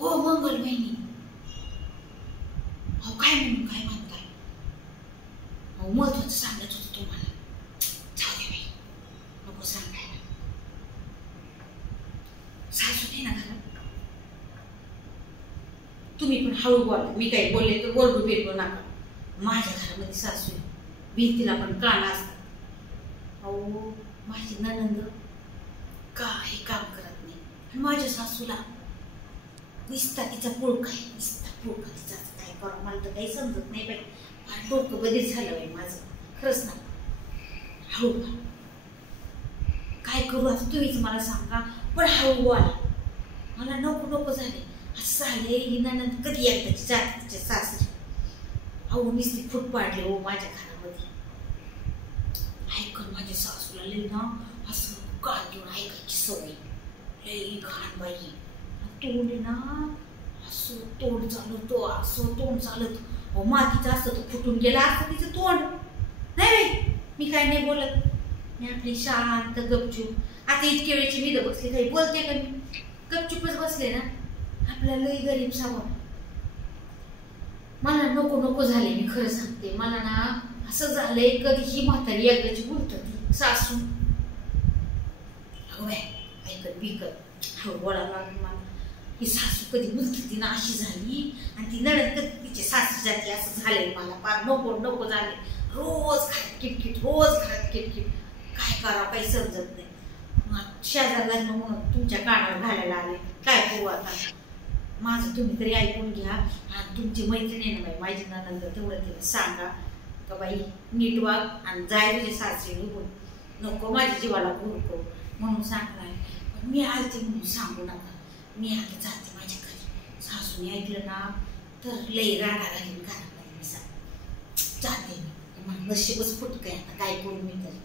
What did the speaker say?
हो मंगल बहिणी. अहो काय म्हणून काय म्हणताय? अहो महत्वाचं सांगत होतं तुम्हाला. जाऊ दे बाई, नको सांगायला. सासू नाही ना घरात. तुम्ही पण हळू बोला. मी काही बोलले तर ओरडू बिरडू नका. माझ्या घरामध्ये सासू भीतीला पण कान असतात. अहो माझी नणंद काही काम करत नाही आणि माझ्या सासूला निस्ता तिचा पुळका आहे. निस्ता पुळका तिचा. काय करा मला तर काही समजत नाही बाई. फार डोकं बदल झालं बाई माझं. खरंच ना. हळू बोला. काय करू आता तुम्हीच मला सांगा. पण हळू बोला. मला नको नको झाले. असं झाले ही नणंद कधी एकदाची जाते तिच्या सासरी. अहो नुसती फूट पाडली हो माझ्या घरामध्ये. ऐकून माझ्या सासूला लई ना असं कान घेऊन ऐकायची सवय. लई घाण बाई. तोंड ना असं तोंड चालवतो. असं तोंड चालत. अहो मातीचं असतं तर फुटून गेलं असतं तिचं तोंड. नाही बाई मी काय नाही बोलत. मी आपली शांत गपचूप. आता इतक्या वेळची मी तर बसले. काही बोलते का मी? गपचूपच बसले ना. आपल्याला लई गरीब सावड. मला नको नको झाले. मी खरं सांगते. मला ना असं झालंय कधी ही म्हातारी एकदाची बोलत सासू. अगं बाय ऐकत बिकत हळू बोलायला लागली मला. ही सासू कधी बोलत ती ना अशी झाली आणि ती नणंद कधी तिची सासू जाते असं झालंय मला. फार नको नको झाले. रोज घरात किटकिट. रोज घरात किटकिट. काय करा काही समजत नाही. शेजारला म्हणून तुमच्या कानावर घालायला आले. काय करू आता. माझं तुम्ही तरी ऐकून घ्या. आणि तुमची मैत्रिणी ना बाई माझी नणंद तेवढं तिला सांगा का बाई नीट वाग आणि जाय तुझे सासरे निघून. नको माझ्या जीवाला घोर करू म्हणून सांगणार. पण मी आलते म्हणून सांगू नका. मी आता जाते माझ्या घरी. सासूने ऐकलं ना तर लई राडा राहील घरामध्ये. मी जाते. मी मला नशीबच फुटकंय आता. काय करू मी तरी.